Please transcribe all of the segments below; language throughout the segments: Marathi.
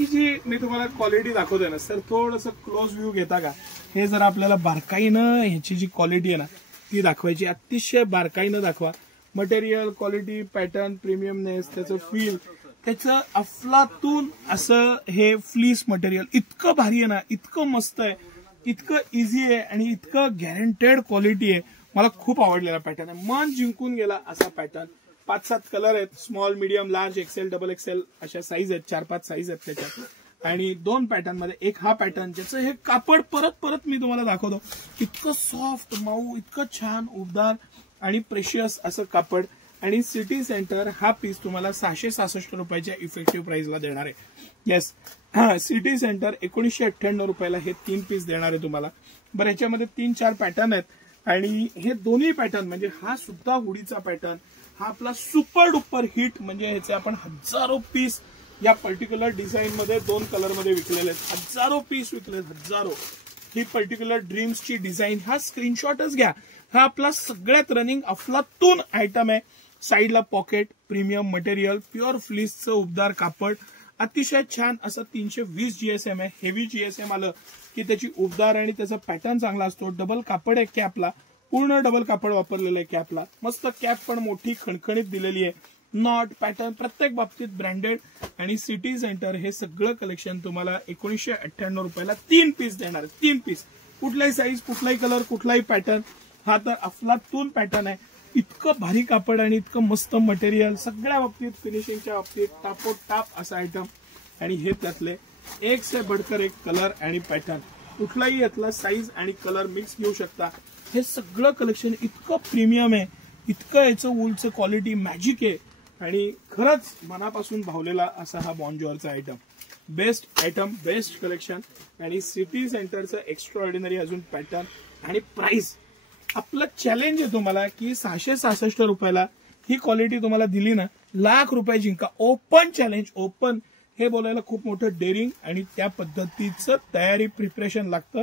ही जी मी तुम्हाला क्वालिटी दाखवतोय ना सर, थोडंसं क्लोज व्ह्यू घेता का? हे जर आपल्याला बारकाईनं ह्याची जी क्वालिटी आहे ना ती दाखवायची, अतिशय बारकाईनं दाखवा. मटेरियल, क्वालिटी, पॅटर्न, प्रीमियमनेस, त्याचं फील, त्याचं अफलातून असं हे फ्लीस मटेरियल इतकं भारी आहे ना, इतकं मस्त आहे, इतकं इझी आहे आणि इतकं गॅरंटेड क्वालिटी आहे. मला खूप आवडलेला पॅटर्न आहे, मन जिंकून गेला असा पॅटर्न. 5-7 कलर आहेत, small, medium, large, XL, double XL अशा साईज आहेत, 4-5 साईज आहेत त्याच्यात. आणि 2 पॅटर्न मध्ये एक हा पॅटर्न, ज्याचं हे कापड परत मी तुम्हाला दाखवतो. इतकं सॉफ्ट, मऊ, इतकं छान उबदार आणि प्रेशियस असं कापड. आणि सिटी सेंटर हा पीस तुम्हाला 666 रुपयाच्या इफेक्टिव्ह प्राइसला देणार आहे. येस, सिटी सेंटर 1998 रुपयाला हे 3 पीस देणार आहे तुम्हाला. बरं, ह्याच्यामध्ये 3-4 पॅटर्न आहेत आणि हे दोन्ही पॅटर्न म्हणजे हा सुद्धा हुडीचा पॅटर्न, हा आपला सुपर डुपर हिट, म्हणजे ह्याचे आपण हजारो पीस या पर्टिक्युलर डिझाईन मध्ये 2 कलर मध्ये विकलेले आहेत. हजारो पीस विकलेत, हजारो. ही पर्टिक्युलर ड्रीम्सची डिझाईन, हा स्क्रीनशॉटच घ्या. हा आपला सगळ्यात रनिंग अफलातून आयटम आहे. साईडला पॉकेट, प्रीमियम मटेरियल, प्युअर फ्लीसचं उबदार कापड, अतिशय छान असं 320 GSM आहे. हेवी GSM आलं की त्याची उबदार आणि त्याचा पॅटर्न चांगला असतो. डबल कापड आहे कॅपला, पूर्ण डबल कापड वापरलेलं आहे कॅपला. मस्त कॅप पण मोठी खणखणीत दिलेली आहे. नॉट, पॅटर्न प्रत्येक बाबतीत ब्रँडेड. आणि सिटी सेंटर हे सगळं कलेक्शन तुम्हाला 1998 रुपयाला 3 पीस देणार आहे. 3 पीस, कुठलाही साईज, कुठलाही कलर, कुठलाही पॅटर्न. हा तर अफलातून पॅटर्न आहे. इतकं भारी कापड आणि इतकं मस्त मटेरियल, सगळ्या बाबतीत, फिनिशिंगच्या बाबतीत टापोटाप असं आयटम. आणि हे त्यातले एक से बढ़कर एक कलर आणि पॅटर्न, कुठलाही यातला साईज आणि कलर मिक्स घेऊ शकता. हे सगळं कलेक्शन इतकं प्रीमियम आहे, इतकं याचं वूलचं क्वालिटी मॅजिक आहे आणि खरंच मनापासून भावलेला असा हा बॉन्जॉरचा item. Best item, best collection आणि सिटी सेंटरचं एक्स्ट्रा ऑर्डिनरी अजून पॅटर्न आणि प्राइस. आपलं चॅलेंज आहे तुम्हाला की 666 रुपयाला ही क्वालिटी तुम्हाला दिली ना, ₹1,00,000 जिंका. Open challenge, open. हे बोलायला खूप मोठं डेअरिंग आणि त्या पद्धतीचं तयारी, प्रिपरेशन लागतं.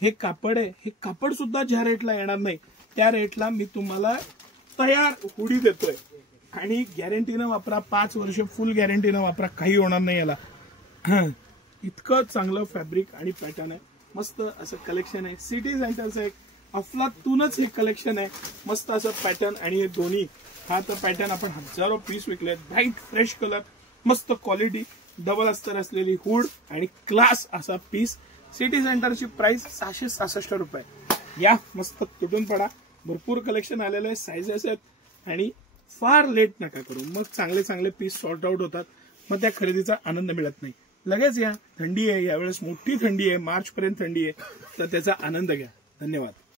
हे कापड आहे, हे कापड सुद्धा ज्या रेटला येणार नाही त्या रेटला मी तुम्हाला तयार हुडी देतोय. आणि गॅरंटीनं वापरा, 5 वर्ष फुल गॅरंटीनं वापरा, काही होणार नाही याला. इतकं चांगलं फॅब्रिक आणि पॅटर्न आहे, मस्त असं कलेक्शन आहे. सिटी सेंटरचं एक अफलातूनच हे कलेक्शन आहे. मस्त असं पॅटर्न आणि हे दोन्ही, हा तर पॅटर्न आपण हजारो पीस विकलेत. ब्राईट फ्रेश कलर, मस्त क्वालिटी, डबल अस्तर असलेली हुड आणि क्लास असा पीस. सिटी सेंटरची प्राइस 666 रुपये. या मस्त तुटून पडा, भरपूर कलेक्शन आलेलं आहे, साईजेस आहेत आणि फार लेट नका करू. मग चांगले चांगले पीस सॉर्ट आउट होतात, मग त्या खरेदीचा आनंद मिळत नाही. लगेच या, थंडी आहे यावेळेस, मोठी थंडी आहे, मार्च पर्यंत थंडी आहे, तर त्याचा आनंद घ्या. धन्यवाद.